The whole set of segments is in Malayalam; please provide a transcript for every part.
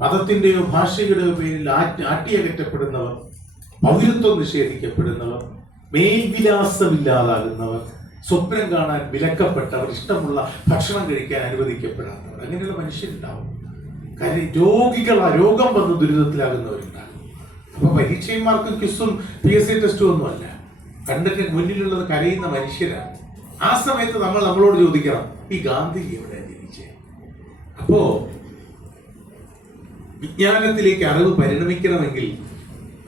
മതത്തിന്റെയോ ഭാഷയുടെയോ പേരിൽ ആട്ടിയകറ്റപ്പെടുന്നവർ, പൗരത്വം നിഷേധിക്കപ്പെടുന്നവർ, മേൽവിലാസമില്ലാതാകുന്നവർ, സ്വപ്നം കാണാൻ വിലക്കപ്പെട്ടവർ, ഇഷ്ടമുള്ള ഭക്ഷണം കഴിക്കാൻ അനുവദിക്കപ്പെടാത്തവർ, അങ്ങനെയുള്ള മനുഷ്യരുണ്ടാവും. കാര്യം രോഗം വന്ന് ദുരിതത്തിലാകുന്നവരുണ്ടാകും. അപ്പൊ പരീക്ഷയും മാർക്കും ക്വിസും PSC ടെസ്റ്റും ഒന്നുമല്ല, കണ്ടിട്ട് മുന്നിലുള്ളത് കരയുന്ന മനുഷ്യരാണ്. ആ സമയത്ത് നമ്മളോട് ചോദിക്കണം, ഈ ഗാന്ധിജി എവിടെ ജനിച്ചേ? അപ്പോ വിജ്ഞാനത്തിലേക്ക് അറിവ് പരിണമിക്കണമെങ്കിൽ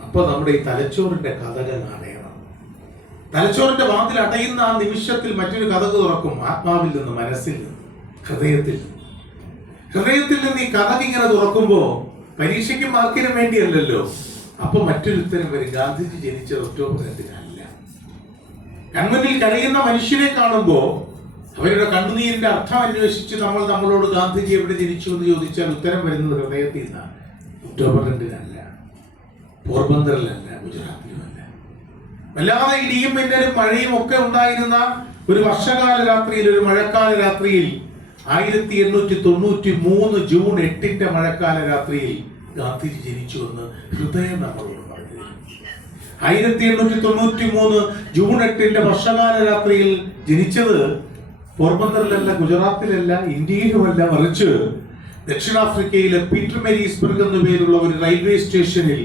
അപ്പൊ നമ്മുടെ ഈ തലച്ചോറിന്റെ കഥകൾ അടയണം. തലച്ചോറിന്റെ വാതിൽ അടയുന്ന ആ നിമിഷത്തിൽ മറ്റൊരു കഥക് തുറക്കും. ആത്മാവിൽ നിന്ന്, മനസ്സിൽ നിന്ന്, ഹൃദയത്തിൽ നിന്ന് ഈ കഥക് ഇങ്ങനെ തുറക്കുമ്പോ പരീക്ഷയ്ക്കും മാർക്കിനും വേണ്ടിയല്ലല്ലോ. അപ്പൊ മറ്റൊരു ഉത്തരം വരും, ഗാന്ധിജി ജനിച്ച ഒക്ടോബർ 2-നല്ല. കൺമുന്നിൽ കരയുന്ന മനുഷ്യരെ കാണുമ്പോ അവരുടെ കണ്ണുനീരിന്റെ അർത്ഥം അന്വേഷിച്ച് നമ്മളോട് ഗാന്ധിജി എവിടെ ജനിച്ചു എന്ന് ചോദിച്ചാൽ ഉത്തരം വരുന്നത് ഹൃദയത്തിൽ നിന്നാണ്. ഒക്ടോബർ 2-നല്ല, പോർബന്തറിലല്ല, ഗുജറാത്തിലുമല്ല. വല്ലാതെ ഇടിയും മിന്നലും മഴയും ഒക്കെ ഉണ്ടായിരുന്ന ഒരു വർഷകാല രാത്രിയിൽ, ഒരു മഴക്കാല രാത്രിയിൽ, 1893 ജൂൺ 8 മഴക്കാല രാത്രിയിൽ ഗാന്ധിജി ജനിച്ചുവെന്ന് ഹൃദയം നമ്മളോട് പറഞ്ഞു. 1893 ജൂൺ 8 വർഷകാല രാത്രിയിൽ ജനിച്ചത് പോർബന്തറിലല്ല, ഗുജറാത്തിലല്ല, ഇന്ത്യയിലുമല്ല, മറിച്ച് ദക്ഷിണാഫ്രിക്കയിലെ പീറ്റർമരീസ്ബർഗ് എന്നു പേരുള്ള ഒരു റെയിൽവേ സ്റ്റേഷനിൽ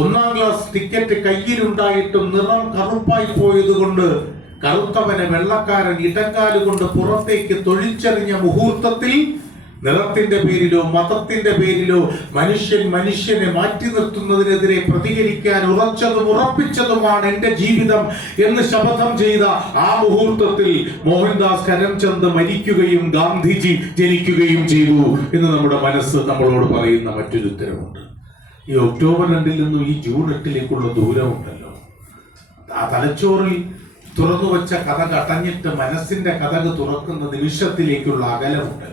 1ാം ക്ലാസ് ടിക്കറ്റ് കയ്യിലുണ്ടായിട്ടും നിറം കറുപ്പായി പോയതുകൊണ്ട് കറുത്തവനെ വെള്ളക്കാരൻ ഇടക്കാലുകൊണ്ട് പുറത്തേക്ക് തൊഴിച്ചെറിഞ്ഞ മുഹൂർത്തത്തിൽ നിറത്തിന്റെ പേരിലോ മതത്തിന്റെ പേരിലോ മനുഷ്യനെ മാറ്റി നിർത്തുന്നതിനെതിരെ പ്രതികരിക്കാൻ ഉറപ്പിച്ചതുമാണ് എന്റെ ജീവിതം എന്ന് ശപഥം ചെയ്ത ആ മുഹൂർത്തത്തിൽ മോഹൻദാസ് കരംചന്ദ് മരിക്കുകയും ഗാന്ധിജി ജനിക്കുകയും ചെയ്തു എന്ന് നമ്മുടെ മനസ്സ് നമ്മളോട് പറയുന്ന മറ്റൊരു ഉത്തരവുണ്ട്. ഈ ഒക്ടോബർ 2 നിന്നും ഈ ജൂൺ 8 ദൂരമുണ്ടല്ലോ. ആ തലച്ചോറിൽ തുറന്നു വെച്ച കഥക് അടഞ്ഞിട്ട് മനസ്സിന്റെ കഥക് തുറക്കുന്ന നിമിഷത്തിലേക്കുള്ള അകലമുണ്ടല്ലോ.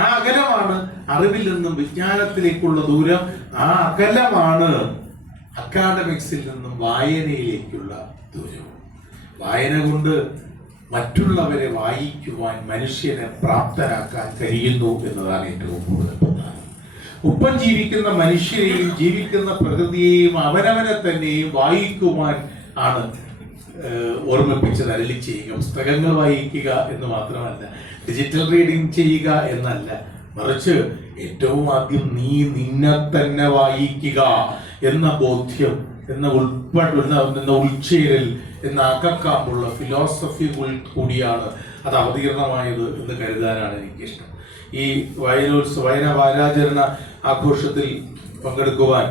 ആ അകലമാണ് അറിവിൽ നിന്നും വിജ്ഞാനത്തിലേക്കുള്ള ദൂരം. ആ അകലമാണ് അക്കാഡമിക്സിൽ നിന്നും വായനയിലേക്കുള്ള ദൂരം. വായന കൊണ്ട് മറ്റുള്ളവരെ വായിക്കുവാൻ മനുഷ്യനെ പ്രാപ്തരാക്കാൻ കഴിയുന്നു എന്നതാണ് ഏറ്റവും കൂടുതൽ പ്രധാനം. ഒപ്പം ജീവിക്കുന്ന മനുഷ്യരെയും ജീവിക്കുന്ന പ്രകൃതിയെയും അവനവനെ തന്നെയും വായിക്കുവാൻ ആണ് ഓർമ്മിപ്പിച്ചത്, അരളി ചെയ്യുക. പുസ്തകങ്ങൾ വായിക്കുക എന്ന് മാത്രമല്ല, ഡിജിറ്റൽ റീഡിങ് ചെയ്യുക എന്നല്ല, മറിച്ച് ഏറ്റവും ആദ്യം നീ നിന്നെ തന്നെ വായിക്കുക എന്ന ബോധ്യം, എന്ന ഉൾച്ചേരൽ, എന്ന അകക്കാമ്പുള്ള ഫിലോസഫി കൂടിയാണ് അത് അവതീർണമായത് എന്ന് കരുതാനാണ് എനിക്കിഷ്ടം. ഈ വായന വാരാചരണ ആഘോഷത്തിൽ പങ്കെടുക്കുവാൻ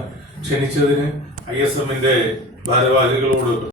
ക്ഷണിച്ചതിന് ISMന്റെ ഭാരവാഹികളോട്